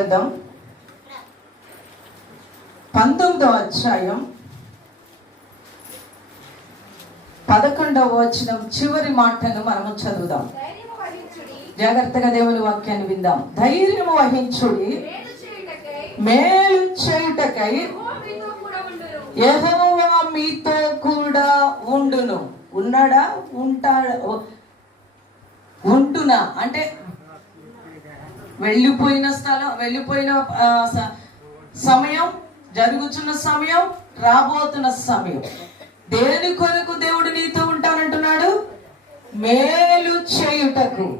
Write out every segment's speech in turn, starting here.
గ్రంథం పంతొమ్మిదో అధ్యాయం పదకొండవ వచనం చివరి మాటను మనము చదువుదాం. జాగ్రత్తగా దేవుని వాక్యాన్ని విందాం. ధైర్యము వహించుడి. మేలు చేయుటకై మేలు చేయుటకై యెహోవా మీతో కూడా ఉండును. యెహోవా మీతో కూడా ఉండును. ఉన్నాడా? ఉంటాడా ఉంటున్నా అంటే వెళ్ళిపోయిన స్థలం వెళ్ళిపోయిన సమయం జరుగుతున్న సమయం రాబోతున్న సమయం. దేని కొరకు దేవుడు నీతో ఉంటానంటున్నాడు? మేలు చేయుటకు.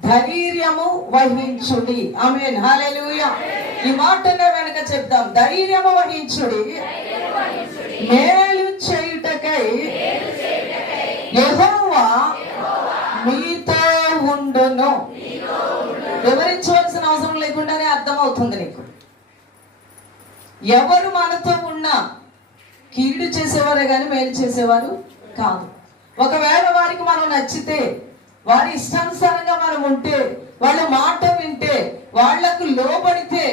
ధైర్యము వహించుడి. ఆమె హల్లెలూయా. ఈ మాటనే వెనక చెప్తాం ధైర్యము వహించుడి. మేలు చేయుటకై. యెహోవా మీతో ఉండును. వివరించవలసిన అవసరం లేకుండానే అర్థమవుతుంది నీకు. ఎవరు మనతో ఉన్నా కీడు చేసేవారే కానీ మేలు చేసేవారు కాదు. ఒకవేళ వారికి మనం నచ్చితే వారి ఇష్టానుసారంగా మనం ఉంటే వాళ్ళ మాట వింటే వాళ్ళకు లోబడితే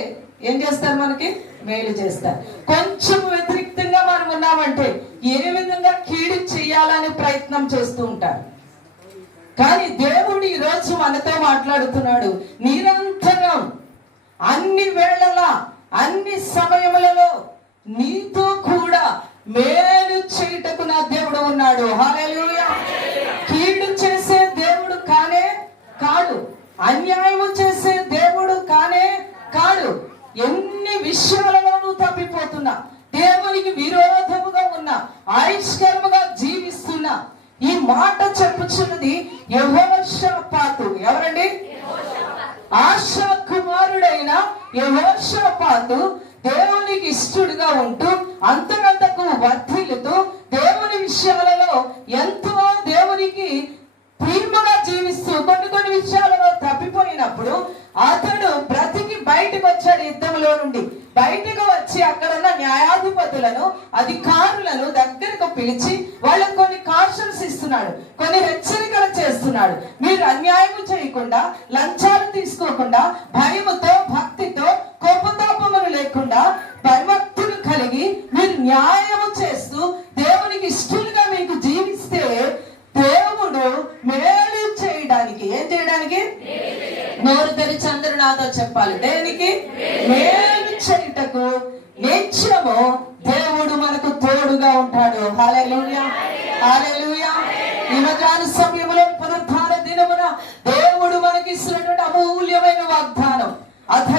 ఏం చేస్తారు మనకి? మేలు చేస్తారు. కొంచెం వ్యతిరిక్తంగా మనం ఉన్నామంటే ఏ విధంగా కీడు చేయాలని ప్రయత్నం చేస్తూ ఉంటారు? కానీ దేవుడు ఈ రోజు మనతో మాట్లాడుతున్నాడు. నిరంతరం అన్ని వేళలా అన్ని సమయములలో నీతో కూడా మేలు చేయుటకు నా దేవుడు ఉన్నాడు. కీడు చేసే దేవుడు కానే కాడు. అన్యాయము చేసే దేవుడు కానే కాడు. ఎన్ని విషయాలలో నువ్వు తప్పిపోతున్నా. దేవునికి విరోధముగా ఉన్న. ఆయుష్కరముగా ఈ మాట చెప్పుచున్నది యహోషపాతు ఎవరండి? ఆశా కుమారుడైన యహోషపాతు దేవునికి ఇష్టడుగా ఉంటూ అంతకంతకు వర్ధిల్లుతూ దేవుని విషయాలలో ఎంతో దేవునికి ప్రియముగా జీవిస్తూ కొన్ని కొన్ని విషయాలలో తప్పిపోయినప్పుడు అతడు బ్రతికి బయటకు వచ్చాడు యుద్ధంలో నుండి. బయటకు వచ్చి అక్కడ ఉన్న న్యాయాధిపతులను అధికారులను దగ్గరకు పిలిచి వాళ్ళకు చేస్తున్నాడు. కొన్ని హెచ్చరికలు చేస్తున్నాడు. మీరు అన్యాయం చేయకుండా లంచాలు తీసుకోకుండా భయముతో భక్తితో కోపతాపములు లేకుండా భయభక్తులు కలిగి మీరు న్యాయము చేస్తూ దేవునికి ఇష్టలుగా మీకు జీవిస్తే దేవుడు మేలు చేయడానికి ఏం చేయడానికి? నోరు తెరిచి అందరూ నాతో చెప్పాలి. దేనికి? మేలు చేయటకు నిత్యము దేవుడు మనకు తోడుగా ఉంటాడు. హాలెలూయా హాలే God is some of you